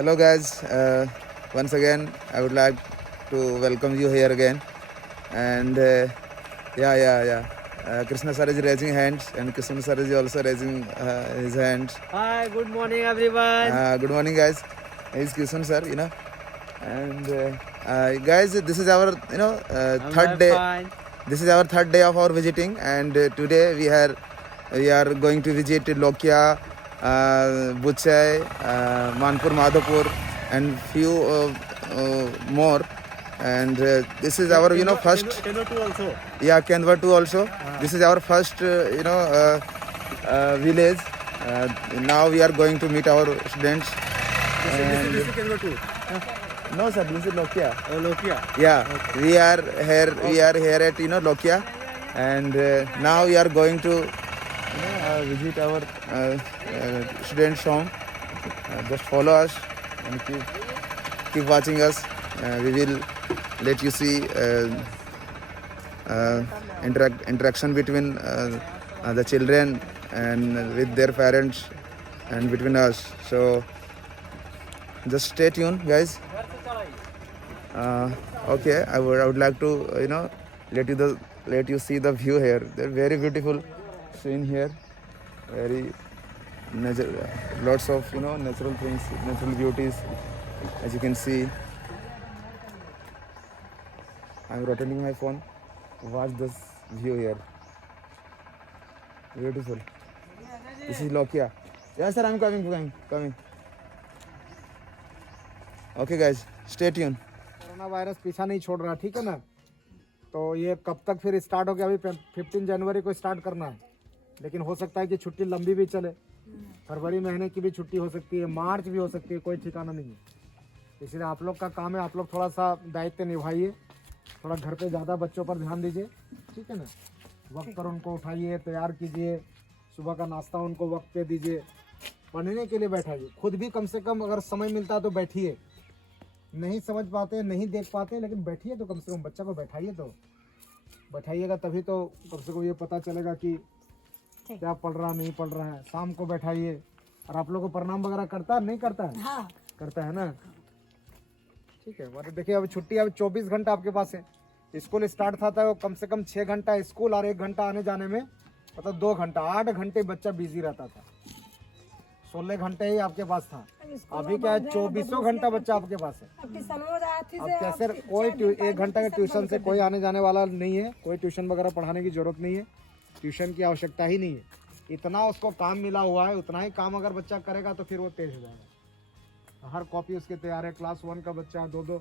Hello guys, once again I would like to welcome you here again. And Krishna sir is raising hands, and Krishna sir is also raising his hands. Hi, good morning everyone. Good morning guys. He's Krishna sir, And guys, this is our third day. Fine. This is our third day of our visiting, and today we are going to visit Lokia, Buchai, Manpur, Madhapur, and few more. And this is our first. Kendwa also. Yeah, Kendwa too also. This is our first village. Now we are going to meet our students. This is Kendwa too. No sir, this is Lokia. Oh, Lokia. Yeah, okay. We are here at Lokia, and now we are going to visit our students' home. Just follow us and keep watching us. We will let you see interaction between the children and with their parents and between us. So just stay tuned, guys. Okay, I would like to let you see the view here. They're very beautiful scene here. Very lots of natural things, natural beauties, as you can see. I'm rotating my phone. Watch this view here. Beautiful. This is Lokia. Yes sir, I'm coming. Okay guys, stay tuned. Corona virus पीछा नहीं छोड़ रहा, ठीक है ना। तो ये कब तक फिर स्टार्ट हो गया, अभी 15 जनवरी को स्टार्ट करना है, लेकिन हो सकता है कि छुट्टी लंबी भी चले। फरवरी महीने की भी छुट्टी हो सकती है, मार्च भी हो सकती है, कोई ठिकाना नहीं है। इसलिए आप लोग का काम है, आप लोग थोड़ा सा दायित्व निभाइए, थोड़ा घर पे ज़्यादा बच्चों पर ध्यान दीजिए, ठीक है ना। वक्त पर उनको उठाइए, तैयार कीजिए, सुबह का नाश्ता उनको वक्त पे दीजिए, पढ़ने के लिए बैठाइए। खुद भी कम से कम अगर समय मिलता है तो बैठिए। नहीं समझ पाते, नहीं देख पाते, लेकिन बैठिए तो कम से कम बच्चा को बैठाइए। तो बैठाइएगा तभी तो कम से कम ये पता चलेगा कि क्या पढ़ रहा नहीं पढ़ रहा है। शाम को बैठाइए। और आप लोग को प्रणाम वगैरह करता है नहीं करता है? हाँ। करता है ना, ठीक है। मतलब देखिए अभी छुट्टी, अभी 24 घंटा आपके पास है। स्कूल स्टार्ट था तो कम से कम 6 घंटा स्कूल और 1 घंटा आने जाने में, मतलब 2 घंटा, 8 घंटे बच्चा बिजी रहता था। 16 घंटे ही आपके पास था। अभी क्या है, 24 घंटा बच्चा आपके पास है। अब कैसे कोई 1 घंटा के ट्यूशन से कोई आने जाने वाला नहीं है, कोई ट्यूशन वगैरह पढ़ाने की जरूरत नहीं है, ट्यूशन की आवश्यकता ही नहीं है। इतना उसको काम मिला हुआ है, उतना ही काम अगर बच्चा करेगा तो फिर वो तेज हो जाएगा। हर कॉपी उसके तैयार है। क्लास 1 का बच्चा 2-2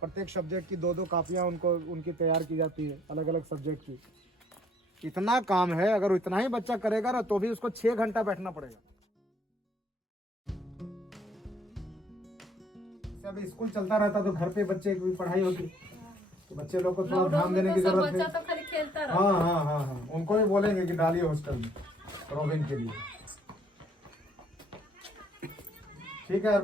प्रत्येक सब्जेक्ट की 2-2 कापियाँ उनकी तैयार की जाती है, अलग अलग सब्जेक्ट की। इतना काम है, अगर इतना ही बच्चा करेगा ना तो भी उसको 6 घंटा बैठना पड़ेगा। अभी स्कूल चलता रहता तो घर पे बच्चे की भी पढ़ाई होती, तो बच्चे लोग को थोड़ा ध्यान देने की जरूरत है। तो खाली खेलता रहता। हाँ, उनको भी बोलेंगे कि डालिए हॉस्टल में रोबिन के लिए, ठीक है।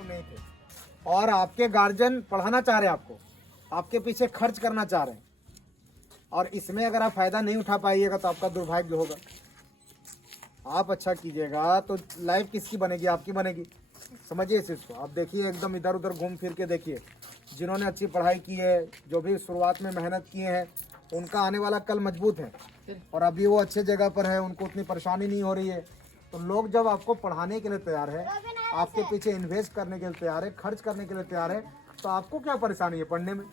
नहीं थे और आपके गार्जियन पढ़ाना चाह रहे हैं, आपके पीछे खर्च करना चाह रहे हैं, और इसमें अगर आप फायदा नहीं उठा पाइएगा तो आपका दुर्भाग्य होगा। आप अच्छा कीजिएगा तो लाइफ किसकी बनेगी? आपकी बनेगी। समझिए इस चीज़ को। आप देखिए, एकदम इधर उधर घूम फिर के देखिए, जिन्होंने अच्छी पढ़ाई की है, जो भी शुरुआत में मेहनत किए हैं, उनका आने वाला कल मजबूत है, और अभी वो अच्छे जगह पर है, उनको उतनी परेशानी नहीं हो रही है। तो लोग जब आपको पढ़ाने के लिए तैयार है, आपके पीछे इन्वेस्ट करने के लिए तैयार है, खर्च करने के लिए तैयार है, तो आपको क्या परेशानी है पढ़ने में?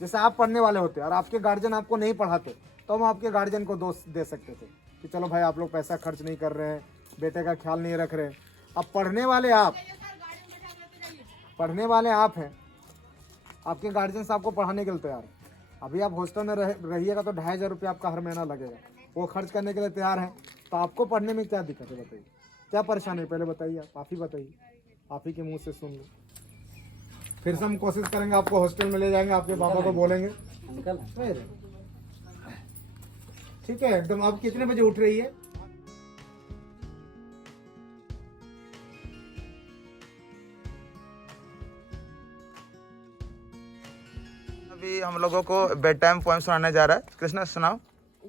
जैसे आप पढ़ने वाले होते और आपके गार्जियन आपको नहीं पढ़ाते, तो हम आपके गार्जियन को दोष दे सकते थे कि चलो भाई आप लोग पैसा खर्च नहीं कर रहे हैं, बेटे का ख्याल नहीं रख रहे हैं। अब पढ़ने वाले आप हैं, आपके गार्जियन आपको पढ़ाने के लिए तैयार है। अभी आप हॉस्टल में रहिएगा तो 2500 रुपये आपका हर महीना लगेगा, वो खर्च करने के लिए तैयार हैं, तो आपको पढ़ने में क्या दिक्कत है? बताइए, क्या परेशानी है? पहले बताइए, आप ही बताइए, आप ही के मुंह से सुन लो। फिर से हम कोशिश करेंगे, आपको हॉस्टल में ले जाएंगे, आपके पापा को बोलेंगे। नहीं रे। ठीक है एकदम। आप कितने बजे उठ रही है? अभी हम लोगों को बेड टाइम पोएम सुनाने जा रहा है। कृष्णा सुनाओ।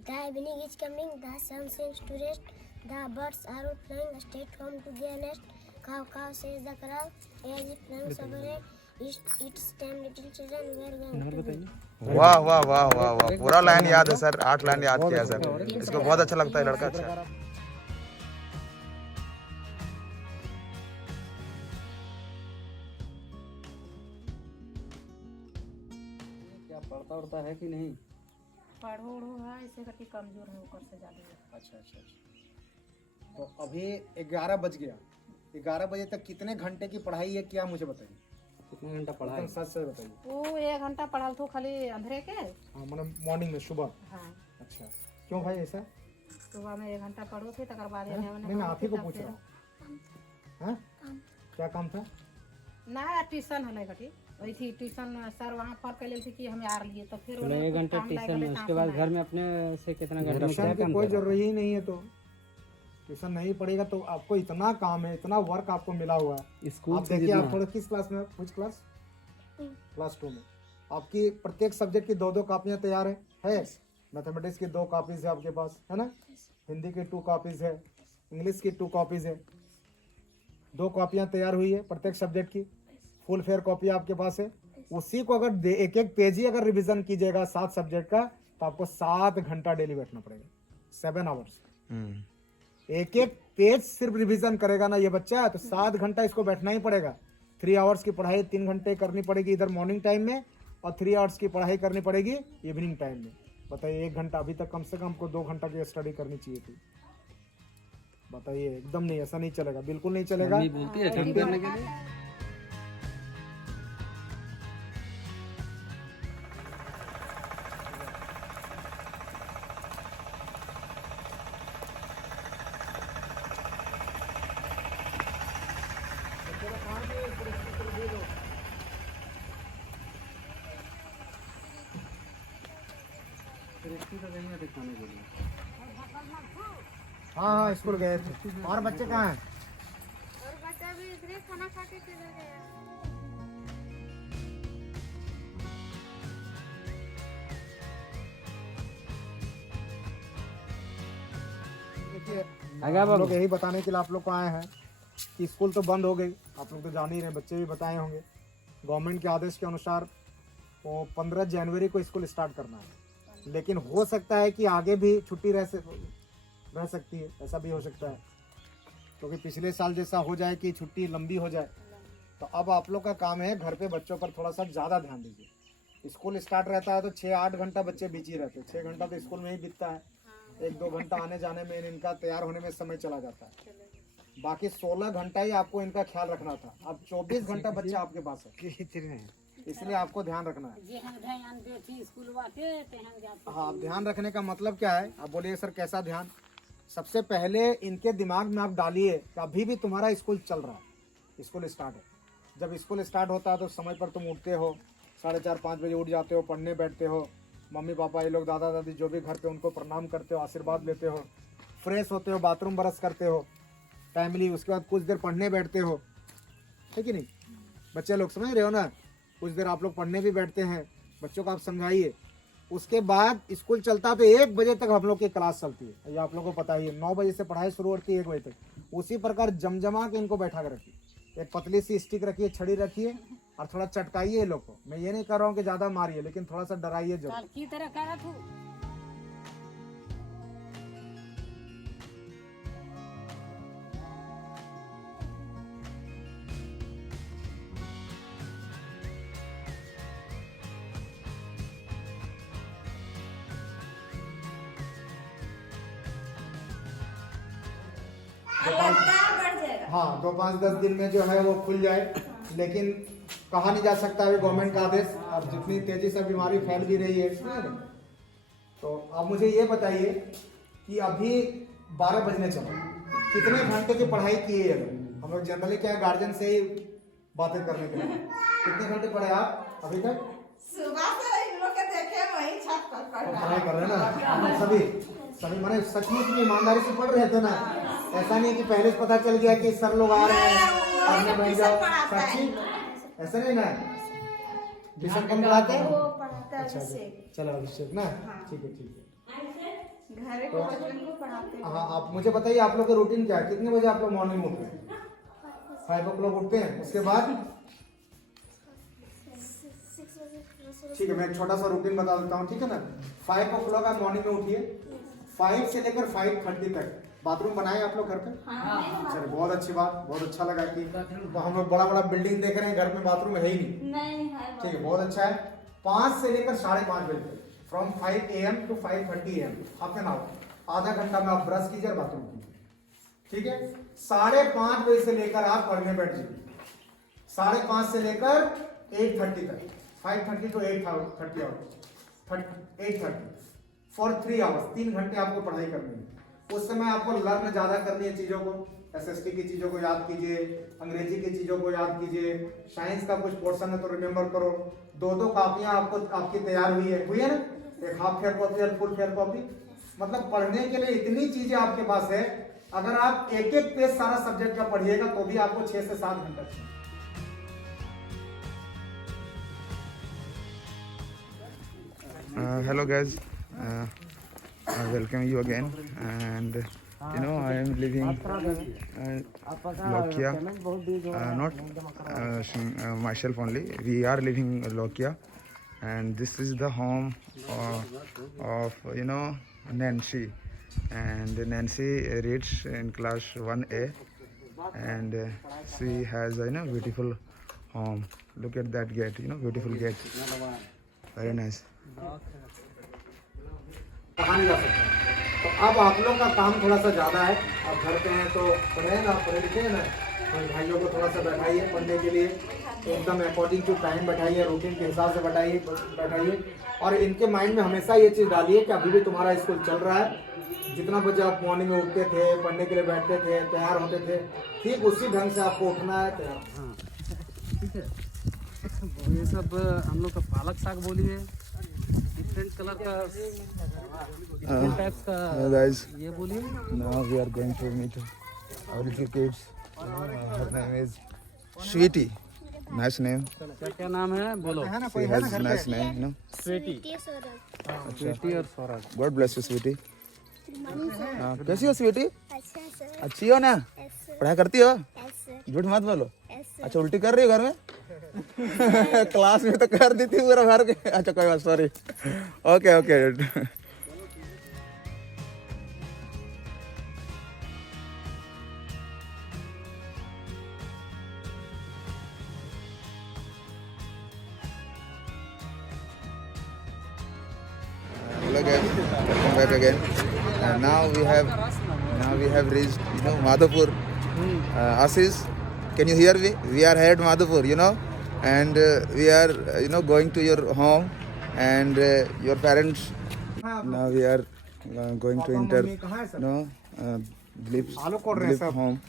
The evening is coming, the sun seems to rest, the birds are flying straight home to their nest. Cow, cow, says the crow, as it runs overhead. It's time, little children, we are going to bed. वाह वाह वाह वाह वाह, पूरा line याद है sir, 8 line याद किया सर। इसको बहुत अच्छा लगता है लड़का। अच्छा क्या पढ़ता उड़ता है कि नहीं? पढ़ो उढ़ो है, ऐसे करके कमजोर है ऊपर से ज्यादा। अच्छा अच्छा अच्छा। तो अभी 11 बज गया। 11 बजे तक कितने घंटे की पढ़ाई है, क्या मुझे बताइए? कितने घंटा पढ़ा है? सच से बताइए। वो 1 घंटा पढ़ल तो खाली अंधेरे के। हाँ मतलब मॉर्निंग में, सुबह। हाँ, अच्छा क्यों भाई ऐसा? सुबह में 1 घंटा पढ़ो थे, तकर बाद नहीं मैं आप ही को पूछ रहा हूँ। हाँ? क्या काम था? ना ट्यूशन है घटी वही थी। ट्यूशन सर वहाँ पर कह थी कि हमें आर लिए, तो फिर चलो 1 घंटे ट्यूशन में, उसके बाद घर में अपने से कितना घंटा ट्यूशन की कोई जरूरत ही नहीं है। तो ट्यूशन नहीं पढ़ेगा तो आपको इतना काम है, इतना वर्क आपको मिला हुआ है। स्कूल आप देखिए, आप थोड़ा किस क्लास में? कुछ क्लास? क्लास 2 में। आपकी प्रत्येक सब्जेक्ट की 2-2 कॉपियां तैयार है? मैथमेटिक्स की 2 कॉपीज है आपके पास, है ना? हिंदी की 2 कॉपीज है, इंग्लिश की 2 कॉपीज है। 2 कॉपियां तैयार हुई है प्रत्येक सब्जेक्ट की। फुल फेयर कॉपी आपके पास है। उसी को अगर एक एक पेज ही अगर रिवीजन कीजिएगा 7 सब्जेक्ट का, तो आपको 7 घंटा डेली बैठना पड़ेगा, 7 आवर्स। एक एक पेज सिर्फ रिवीजन करेगा ना ये बच्चा, तो 7 घंटा इसको बैठना ही पड़ेगा। 3 आवर्स की पढ़ाई 3 घंटे करनी पड़ेगी इधर मॉर्निंग टाइम में, और 3 आवर्स की पढ़ाई करनी पड़ेगी इवनिंग टाइम में। बताइए 1 घंटा, अभी तक कम से कम हमको 2 घंटा की स्टडी करनी चाहिए थी। बताइए एकदम नहीं, ऐसा नहीं चलेगा, बिल्कुल नहीं चलेगा। बोलती है कम करने के लिए। हाँ हाँ स्कूल गए थे। और बच्चे कहाँ हैं? और बच्चा भी इधर खाना खा के चला गया। देखिए हम लोग यही बताने के लिए आप लोग को आए हैं कि स्कूल तो बंद हो गई, आप लोग तो जान ही रहे, बच्चे भी बताए होंगे। गवर्नमेंट के आदेश के अनुसार वो 15 जनवरी को स्कूल स्टार्ट करना है, लेकिन हो सकता है कि आगे भी छुट्टी रह सकती है, ऐसा भी हो सकता है। क्योंकि पिछले साल जैसा हो जाए कि छुट्टी लंबी हो जाए, तो अब आप लोग का काम है घर पे बच्चों पर थोड़ा सा ज़्यादा ध्यान दीजिए। स्कूल स्टार्ट रहता है तो 6-8 घंटा बच्चे बिजी रहते हैं, 6 घंटा तो स्कूल में ही बीतता है, 1-2 घंटा आने जाने में, इनका तैयार होने में समय चला जाता है। बाकी 16 घंटा ही आपको इनका ख्याल रखना था, अब 24 घंटा बच्चा आपके पास है, इसलिए आपको ध्यान रखना है। हाँ, अब ध्यान रखने का मतलब क्या है? आप बोलिए सर कैसा ध्यान? सबसे पहले इनके दिमाग में आप डालिए कि अभी भी तुम्हारा स्कूल चल रहा है, स्कूल स्टार्ट है। जब स्कूल स्टार्ट होता है तो समय पर तुम उठते हो, 4:30-5 बजे उठ जाते हो, पढ़ने बैठते हो, मम्मी पापा ये लोग दादा दादी जो भी घर पे उनको प्रणाम करते हो, आशीर्वाद लेते हो, फ्रेश होते हो, बाथरूम ब्रश करते हो टाइमली, उसके बाद कुछ देर पढ़ने बैठते हो, है कि नहीं? बच्चे लोग समझ रहे हो ना? कुछ देर आप लोग पढ़ने भी बैठते हैं, बच्चों को आप समझाइए। उसके बाद स्कूल चलता है तो 1 बजे तक हम लोग की क्लास चलती है, ये आप लोगों को पता ही है। 9 बजे से पढ़ाई शुरू होती है 1 बजे तक। उसी प्रकार जमजमा के इनको बैठा कर रखिए, एक पतली सी स्टिक रखिए, छड़ी रखिए, और थोड़ा चटकाइए ये लोग को। मैं ये नहीं कर रहा हूँ कि ज़्यादा मारिए, लेकिन थोड़ा सा डराइए जरूर। की तरह करा तू। हाँ 2-5-10 दिन में जो है वो खुल जाए, लेकिन कहा नहीं जा सकता अभी गवर्नमेंट का आदेश। अब जितनी तेजी से बीमारी फैल भी रही है, तो आप मुझे ये बताइए कि अभी 12 बजने चला, कितने घंटे की पढ़ाई की है? हम लोग जनरली क्या गार्जियन से ही बातें करने के लिए। कितने घंटे पढ़े आप अभी तक? सुबह से इन लोग के देखे वही छत पर पढ़ रहा पढ़ाई कर रहे हैं ना हम लोग सभी माने सचमुच में ईमानदारी से पढ़ रहे थे ना। ऐसा नहीं है कि पहले से पता चल गया कि सर लोग आ रहे हैं पढ़ने बैठ जाओ। सच्ची ऐसा नहीं ना? ट्यूशन कम पढ़ाते हैं? अच्छा चलो अभिषेक ना, ठीक है ठीक है। घर के बच्चों को पढ़ाते हैं। हाँ आप मुझे बताइए आप लोग का रूटीन क्या है? कितने बजे आप लोग मॉर्निंग में उठते हैं? 5 o'clock उठते हैं। उसके बाद 6 बजे ठीक है मैं एक छोटा सा रूटीन बता देता हूँ, ठीक है ना। 5 o'clock आप मॉर्निंग में उठिए। 5 से लेकर 5:30 तक बाथरूम बनाए आप लोग घर पे? चलिए बहुत अच्छी बात, बहुत अच्छा लगा कि तो हम लोग बड़ा बड़ा बिल्डिंग देख रहे हैं, घर में बाथरूम है ही नहीं। ठीक है बहुत अच्छा है। 5 से लेकर 5:30 बजे तक from 5 AM to 5:30 AM half an hour, आधा घंटा में आप ब्रश कीजिए और बाथरूम कीजिए, ठीक है। 5:30 बजे से लेकर आप पढ़ने बैठ जाइए। 5:30 से लेकर 8:30 तक, 5:30 to 8:30 8:30 फॉर 3 आवर्स, 3 घंटे आपको पढ़ाई करनी है। उस समय आपको लर्न ज्यादा करनी है चीजों को। SST की चीजों को याद कीजिए, अंग्रेजी की चीजों को याद कीजिए, साइंस का कुछ पोर्शन है तो रिमेम्बर करो। 2 कापियां आपको आपकी तैयार हुई है ना, एक हाफ फेयर कॉपी और फुल फेयर कॉपी। मतलब पढ़ने के लिए इतनी चीजें आपके पास है। अगर आप एक एक पेज सारा सब्जेक्ट का पढ़िएगा तो भी आपको 6 से 7 घंटा चाहिए। Hello guys, I welcome you again, and you know I am living Lokia, not myself only. We are living Lokia, and this is the home of you know Nancy, and Nancy reads in class 1A, and she has a beautiful home. Look at that gate, beautiful gate, very nice. कहाँ नहीं जा सकता। तो अब आप लोग का काम थोड़ा सा ज़्यादा है। आप घर पे हैं तो पढ़े ना, पढ़े लिखे हैं ना, और भाइयों को थोड़ा सा बैठाइए पढ़ने के लिए, एकदम अकॉर्डिंग टू टाइम बैठाइए, रूटीन के हिसाब से बैठाइए। और इनके माइंड में हमेशा ये चीज़ डालिए कि अभी भी तुम्हारा स्कूल चल रहा है। जितना बजे आप मॉर्निंग में उठते थे, पढ़ने के लिए बैठते थे, तैयार होते थे, ठीक उसी ढंग से आपको उठना है, तैयार। ठीक है। ये सब हम लोग का पालक साग बोलिए, डिफरेंट कलर का, डिफरेंट टाइप्स का Guys, ये बोलिए। now we are going to meet our little kids. Her name is Sweetie. Nice name. क्या नाम है बोलो? She has nice name, Sweety. Sweety और Saurabh. God bless you, Sweetie. कैसी हो स्वीटी? अच्छी हो ना? पढ़ाई करती हो? झूठ मत बोलो। अच्छा उल्टी कर रही हो घर में? क्लास में तो कर दी थी पूरा भर के। अच्छा कोई बात, sorry. Okay okay. Hello guys, welcome back again. Now we have reached Madhapur. Ashish, can you hear me? We are here at Madhapur, and we are going to your home and your parents. Now we are going to enter Dilip's home,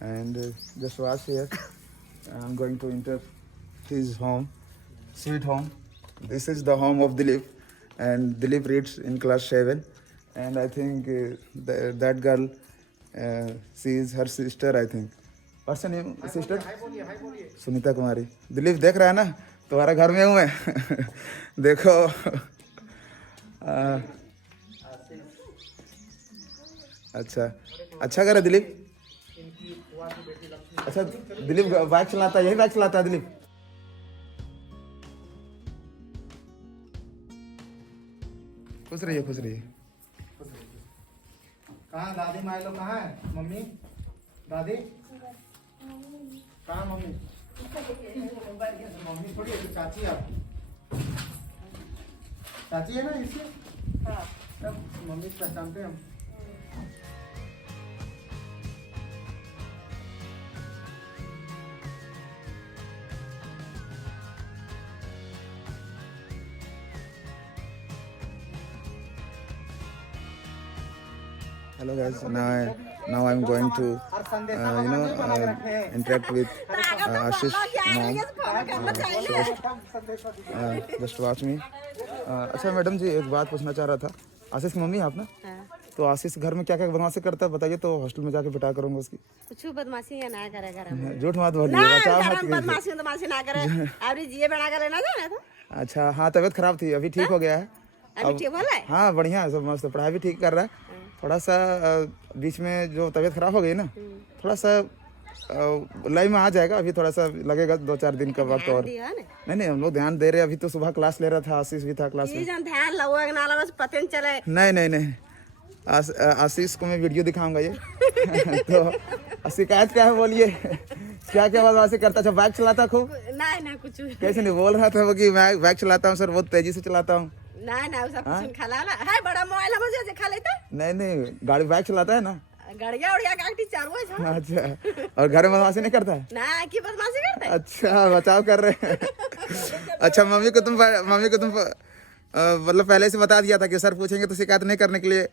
and just watch here. I'm going to enter his home, sweet home. This is the home of Dilip, and Dilip reads in class 7, and I think that girl, she is her sister, I think. What's her name, sister? Sunita Kumari. Dilip देख रहा है ना, तुम्हारा घर में हूँ मैं। देखो अच्छा करे दिलीप। अच्छा दिलीप बाइक चलाता है, यही बाइक चलाता है दिलीप। खुश रहिए। कहाँ दादी माँ लोग कहाँ है? मम्मी दादी कहाँ? मम्मी मम्मी थोड़ी है, चाची आप चाची है ना इससे? हाँ। तब मम्मी पहचानते हैं हम। Hello guys, now I'm going to interact with Ashish mom. Just watch me. अच्छा मैडम जी एक बात पूछना चाह रहा था, आशीष की मम्मी है आप ना? तो आशीष घर में क्या क्या बदमाशी करता है बताइए, तो हॉस्टल में जाके पिटा करूंगा उसकी। कुछ बदमाशी या ना करे घर में। झूठ मत बोलिए, बचाओ मत कीजिए। बदमाशी ना करे। अभी जिए बना कर लेना जाने तो। अच्छा हाँ, तबीयत खराब थी, अभी ठीक हो गया है। अभी ठीक बोला है। हाँ बढ़िया है, सब मस्त, पढ़ाई भी ठीक कर रहा है। थोड़ा सा बीच में जो तबीयत खराब हो गई ना, थोड़ा सा लाइफ में आ जाएगा, अभी थोड़ा सा लगेगा 2-4 दिन का वक्त और। नहीं नहीं हम लोग ध्यान दे रहे हैं, अभी तो सुबह क्लास ले रहा था, आशीष भी था क्लास में। ध्यान लगोगे ना लगो पता नहीं चले। नहीं नहीं नहीं आशीष को मैं वीडियो दिखाऊंगा ये तो शिकायत क्या है बोलिए, क्या क्या बदमाशी करता था? बाइक चलाता खूब? नहीं ना कुछ कैसे नहीं बोल रहा था वो कि मैं बाइक चलाता हूँ सर, बहुत तेजी से चलाता हूँ। नहीं ना उसका कुछ खा ला है, बड़ा मोबाइल हम से खा लेता। नहीं नहीं गाड़ी बाइक चलाता है ना, गाड़िया उड़िया गाड़ी चारों है। अच्छा और घर में बदमाशी नहीं करता है? ना की बदमाशी करता है। अच्छा बचाव कर रहे हैं। अच्छा मम्मी को तुम मतलब पहले से बता दिया था कि सर पूछेंगे तो शिकायत नहीं करने के लिए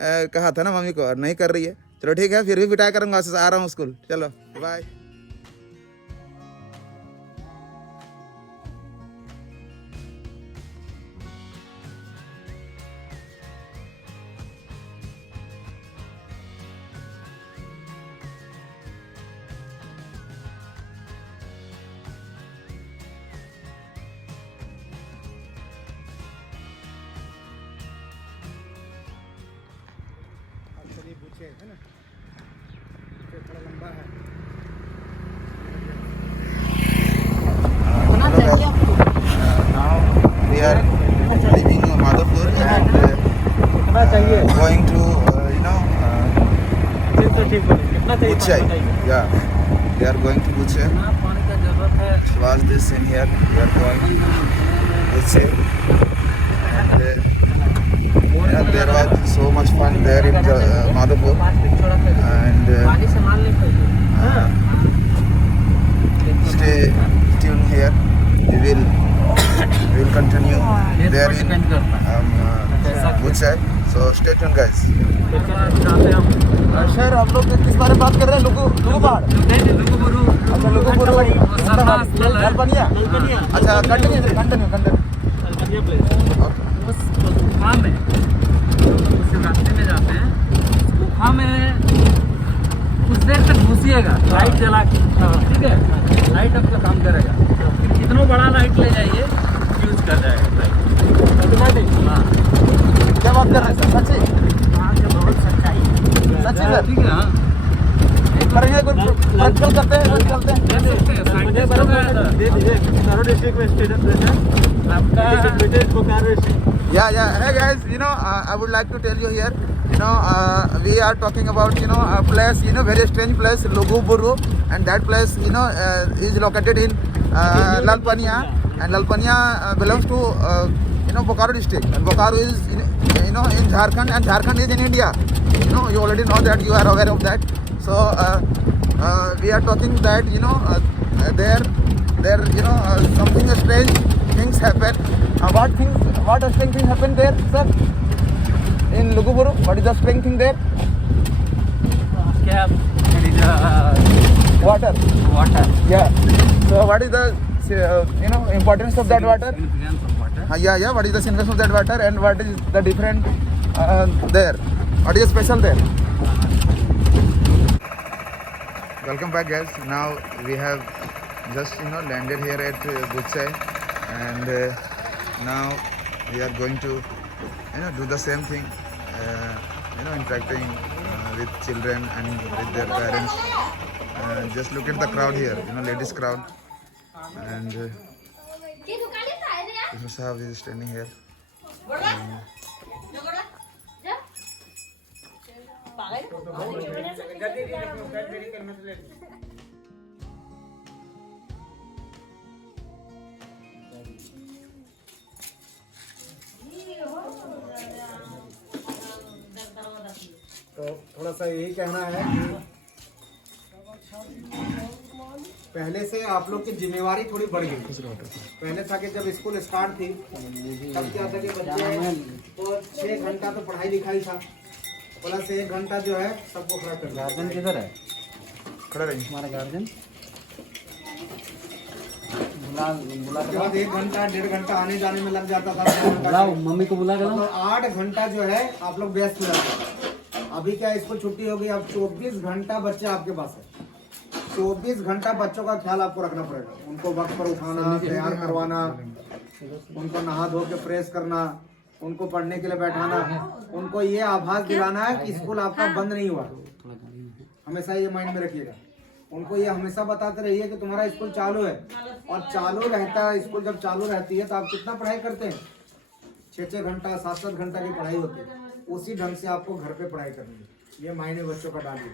कहा था ना मम्मी को, और नहीं कर रही है। चलो ठीक है, फिर भी पिटाई करूंगा, आ रहा हूँ स्कूल, चलो बाय। है ना, थोड़ा लंबा है। Now we are leaving Madhapur and going to Buchai. Yeah, we are going to Buchai. Watch this in here. We are going Buchai. And there was so much fun there in Madhapur. And stay tuned here. We will continue there in Buchai. So stay tuned guys. Sir हम लोग किस बारे में बात कर रहे हैं? लुगु पहाड़। अच्छा लुगुबुरु ललपनिया। अच्छा कंटिन्यू। उस गुफा में उस रास्ते में जाते हैं, गुफा में कुछ देर तक घुसिएगा, लाइट जला के, ठीक है? लाइट आपका काम करेगा, फिर कितना बड़ा लाइट ले जाइए यूज कर जाएगा लाइट। हाँ क्या बात कर रहे हैं सर? सच्ची? बहुत सच्चाई सच्ची सर? ठीक है। हाँ करेंगे कुछ प्रैक्टिकल करते हैं, चलते हैं। Yeah. Hey guys, I would like to tell you here, we are talking about, a place, very strange place, Luguburu, and that place, is located in Lalpania, and Lalpania belongs to, Bokaro district, and Bokaro is, in Jharkhand, and Jharkhand is in India. You already know that, you are aware of that. So we are talking that, there, something strange things happen. What strange thing happened there, sir? In Luguburu, what is the strange thing there? क्या Water. Yeah. So what is the importance of that water? Yeah. What is the significance of that water, and what is the different there? What is special there? Welcome back, guys. Now we have just landed here at Buchai, and now we are going to do the same thing, interacting with children and with their parents. Just look at the crowd here, ladies crowd, and Mr. Sahab is standing here. तो थोड़ा सा यही कहना है कि पहले से आप लोग की जिम्मेवारी थोड़ी बढ़ गई। पहले था कि जब स्कूल स्टार्ट थी तब क्या था कि बच्चे को 6 घंटा तो पढ़ाई लिखाई था, प्लस 1 घंटा जो है सबको खड़ा कर। गार्जियन किधर है? खड़ा रहिए। हमारा गार्जियन उसके बाद 1 घंटा 1.5 घंटा आने जाने में लग जाता था। बुलाओ मम्मी को बुला के लाओ। मतलब 8 घंटा जो है आप लोग व्यस्त हो जाते हैं। अभी क्या स्कूल छुट्टी हो गई, अब 24 घंटा बच्चे आपके पास है। 24 घंटा बच्चों का ख्याल आपको रखना पड़ेगा। उनको वक्त पर उठाना, तैयार करवाना, उनको नहा धो के प्रेस करना, उनको पढ़ने के लिए बैठाना, उनको ये आभास दिलाना है कि स्कूल आपका बंद नहीं हुआ। हमेशा ये माइंड में रखिएगा। उनको ये हमेशा बताते रहिए कि तुम्हारा स्कूल चालू है, और चालू रहता है। स्कूल जब चालू रहती है तो आप कितना पढ़ाई करते हैं? 6-6 घंटा 7-7 घंटा की पढ़ाई होती है। उसी ढंग से आपको घर पे पढ़ाई करनी है। ये मायने बच्चों का डालिए,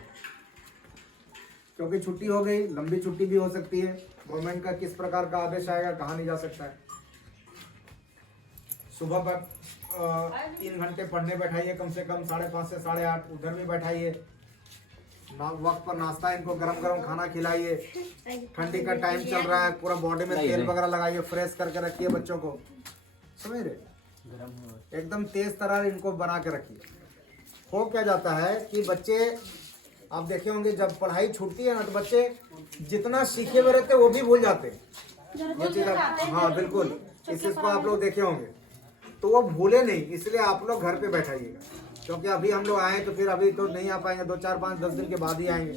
क्योंकि छुट्टी हो गई, लंबी छुट्टी भी हो सकती है। गवर्नमेंट का किस प्रकार का आदेश आएगा, कहाँ नहीं जा सकता है। सुबह पर 3 घंटे पढ़ने बैठाइए, कम से कम 5:30 से 8:30 उधर भी बैठाइए। वक्त पर नाश्ता, इनको गरम गरम खाना खिलाइए। ठंडी का टाइम चल रहा है, पूरा बॉडी में तेल वगैरह लगाइए, फ्रेश करके रखिए बच्चों को, समझ रहे? एकदम तेज तरह इनको बना के रखिए। हो क्या जाता है कि बच्चे, आप देखे होंगे जब पढ़ाई छूटती है ना तो बच्चे जितना सीखे हुए रहते वो भी भूल जाते हैं। ये चीज हाँ बिल्कुल, इस चीज को आप लोग देखे होंगे। तो वो भूले नहीं, इसलिए आप लोग घर पे बैठाइएगा। क्योंकि अभी हम लोग आए तो फिर अभी तो नहीं आ पाएंगे, 2, 4, 5, 10 दिन के बाद ही आएंगे,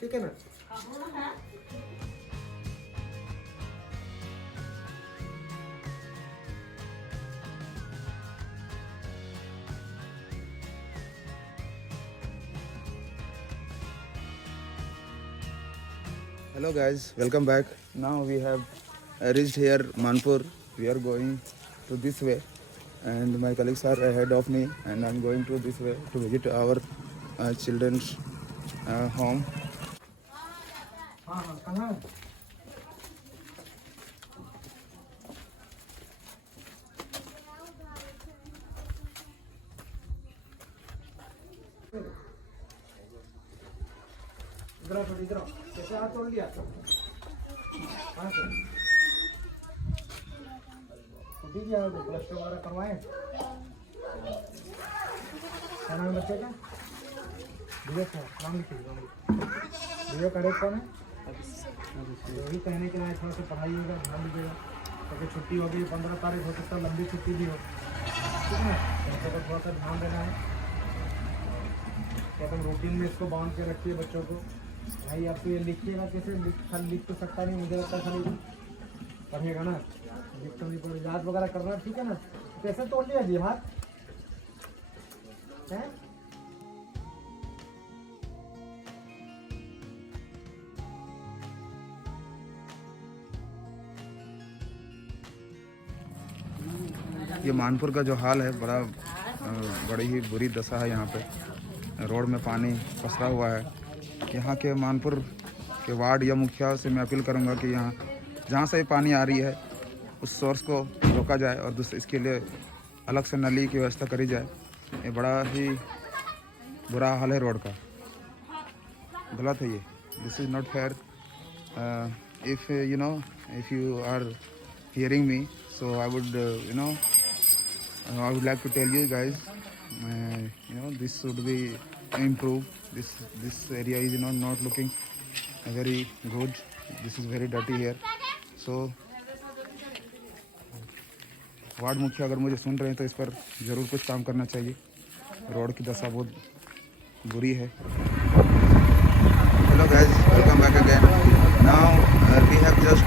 ठीक है ना? Hello guys, welcome back. Now we have reached here Manpur. We are going to this way, and my colleagues are ahead of me, and I'm going to this way to visit our children's home. हाँ कहाँ है? इधर आओ। कैसे हाथ तोड़ लिया? कहाँ से? दीजिए प्लास्टर वगैरह करवाएं। क्या नाम है बच्चे का? विवेक है, नाम लिखिए। विवेक अरे कौन है? यही कहने के लिए थोड़ा सा पढ़ाइएगा, ध्यान दीजिएगा, क्योंकि छुट्टी हो गई। 15 तारीख हो सकता है लंबी छुट्टी भी हो, ठीक है ना? बच्चों को थोड़ा सा ध्यान देना है। तो तुम रूटीन में इसको बांध के रखिए बच्चों को। भाई आप तो ये लिखिएगा कैसे? खाली लिख तो सकता नहीं, मुझे लगता है खाली पढ़ेगा ना, लिख तो नहीं पढ़े। याद वगैरह करना, ठीक है ना? कैसे तोड़ लिया जी हाथ है? ये मानपुर का जो हाल है, बड़ी ही बुरी दशा है। यहाँ पे रोड में पानी पसरा हुआ है। यहाँ के मानपुर के वार्ड या मुखिया से मैं अपील करूँगा कि यहाँ जहाँ से पानी आ रही है उस सोर्स को रोका जाए, और दूसरे इसके लिए अलग से नली की व्यवस्था करी जाए। ये बड़ा ही बुरा हाल है रोड का, गलत है ये। This is not fair. If you are hearing me, so I would I would like to tell you guys, this should be improved. This area is not looking very good. This is very dirty here. So ward मुखिया अगर मुझे सुन रहे हैं तो इस पर ज़रूर कुछ काम करना चाहिए। रोड की दशा बहुत बुरी है। Hello guys, welcome back again. Now we have just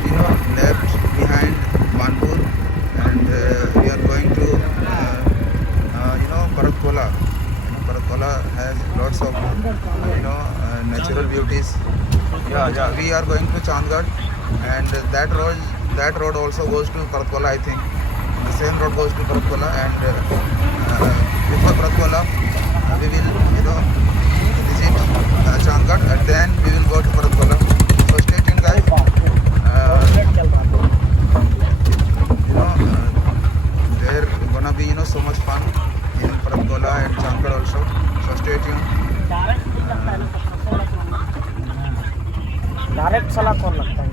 left behind Manpur, and we are going to Paratkola. Paratkola has lots of natural beauties. Yeah. We are going to Chandgarh, and that road also goes to Paratkola. I think the same road goes to Paratkola, and before Paratkola we will visit Chandgarh, and then we will go to Paratkola. So stay tuned guys. There gonna be so much fun in Paratkola and Chandgarh also. So stay tuned. Direct साला कौन लगता है?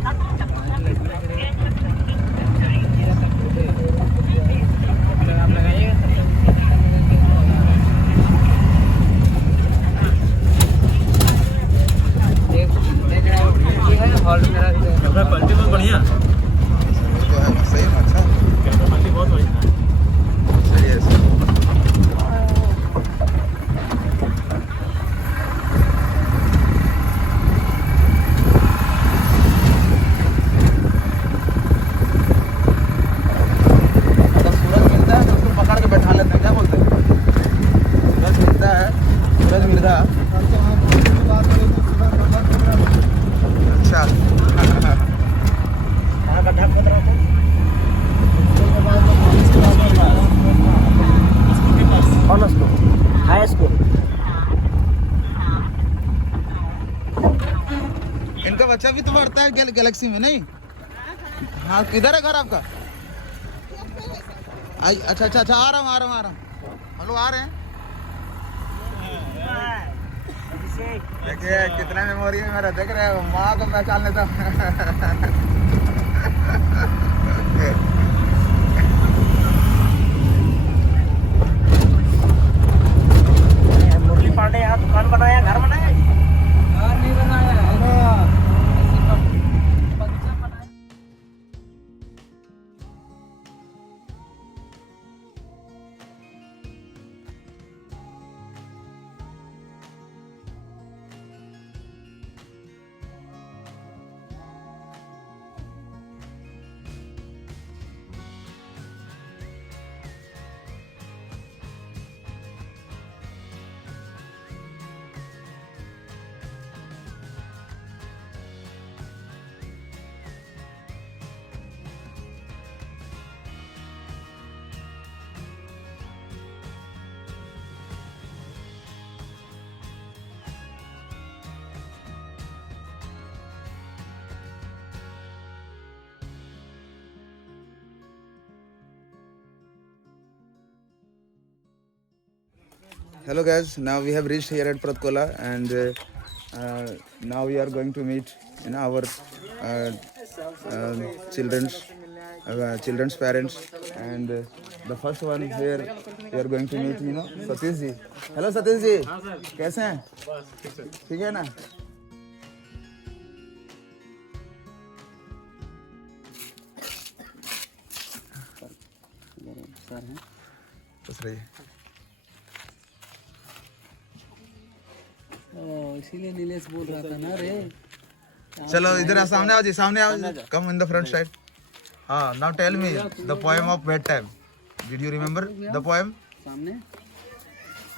Hall मेरा पलटी बहुत बढ़िया। सुविधा। अच्छा गड्ढा खोद रहा था कौन स्कूल हाई स्कूल। इनका बच्चा भी तो पढ़ता है गैलेक्सी में नहीं? हाँ किधर है घर आपका? अच्छा अच्छा अच्छा, आ रहा हूँ हम लोग आ रहे हैं। देखिए कितना मेमोरी में मेरा, देख रहे हो माँ को पहचान लेता मुरली पांडे यहाँ दुकान बनाया, घर बनाया, घर नहीं बनाया है, ऐसे बगीचा बनाया। Hello guys, now we have reached here at Pratkola, and now we are going to meet our children's parents, and the first one here we are going to meet Satish ji. Hello Satish ji, कैसे हैं? ठीक है ना? खुश रहिए। इसीलिए नीलेश बोल रहा था ना रे। चलो इधर आ, सामने आओ जी, सामने आओ। Come in the front side. हाँ, now tell me the poem of bed time. Did you remember the poem? सामने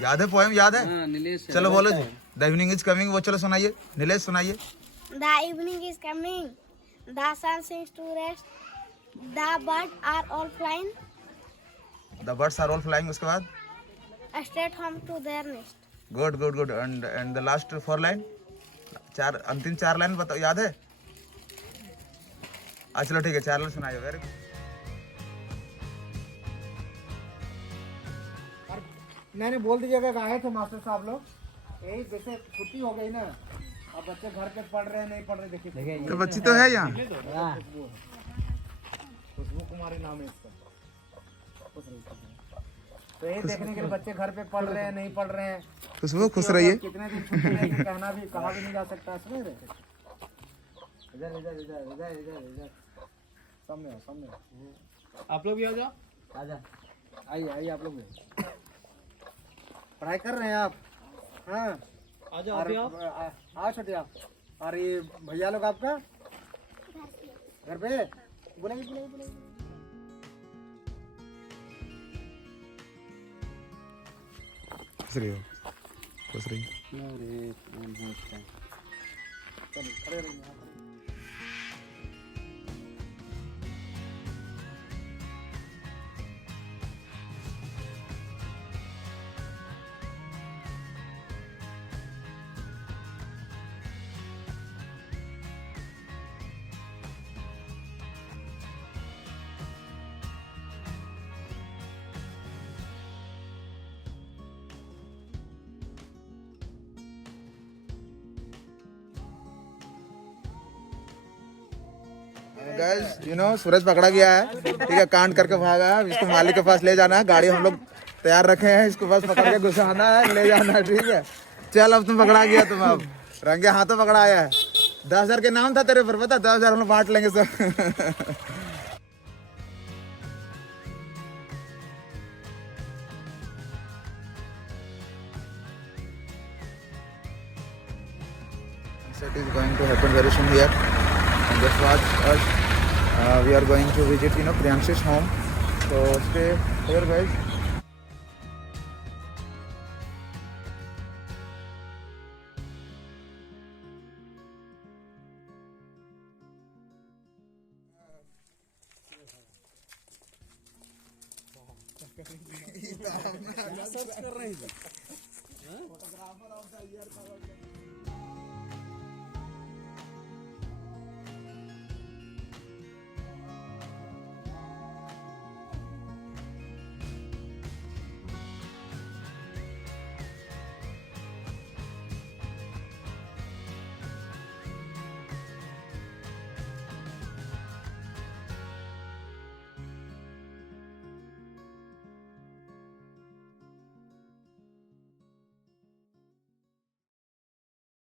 याद है पोएम? याद है? हाँ, नीलेश चलो बोलो जी। द इवनिंग इज कमिंग, वो चलो सुनाइए। नीलेश सुनाइए। The evening is coming. The sun sinks to rest. The birds are all flying the birds are all flying. उसके बाद straight home to their nest. Good good good. And the last 4 line, अंतिम 4 line बताओ, याद है? चलो ठीक है, 4 line सुनाइए। Very good. नहीं बोल दीजिएगा कि आए थे मास्टर साहब लोग, यही जैसे छुट्टी हो गई ना, अब बच्चे घर पे पढ़ रहे हैं नहीं पढ़ रहे, देखिए तो बच्ची तो है यहाँ। खुशबू कुमारी नाम है इसका। तो यही देखने के लिए बच्चे घर पे पढ़ रहे हैं नहीं पढ़ रहे हैं। खुशबू खुश रहिए। कितने दिन छुट्टी है कि कहा भी नहीं जा सकता। समझ रहे? इधर इधर इधर इधर इधर इधर सामने आप लोग भी आ जाओ। आजा, आइए आइए आप लोग भी। पढ़ाई कर रहे हैं आप? हाँ आ जाओ। आओ छोटे आप। और ये भैया लोग आपका घर पे बुलाइए। खुश रहिए, खुश रहिए। चलो खड़े रहिए यहाँ पर। गाइस सूरज पकड़ा गया है, ठीक है, कांड करके भागा है। इसको मालिक के पास ले जाना है, गाड़ी हम लोग तैयार रखे हैं, इसको बस पकड़ के घुसाना है, ले जाना है, ठीक है। चल अब तुम पकड़ा गया, तुम अब रंगे हाथों पकड़ा आया है। 10,000 के नाम था तेरे पर, पता? 10,000 हम लोग बांट लेंगे सब। Sunset is going to happen very soon here, and just watch us. We are going to visit Priyanshu's home, so stay here guys. Search कर रहे हैं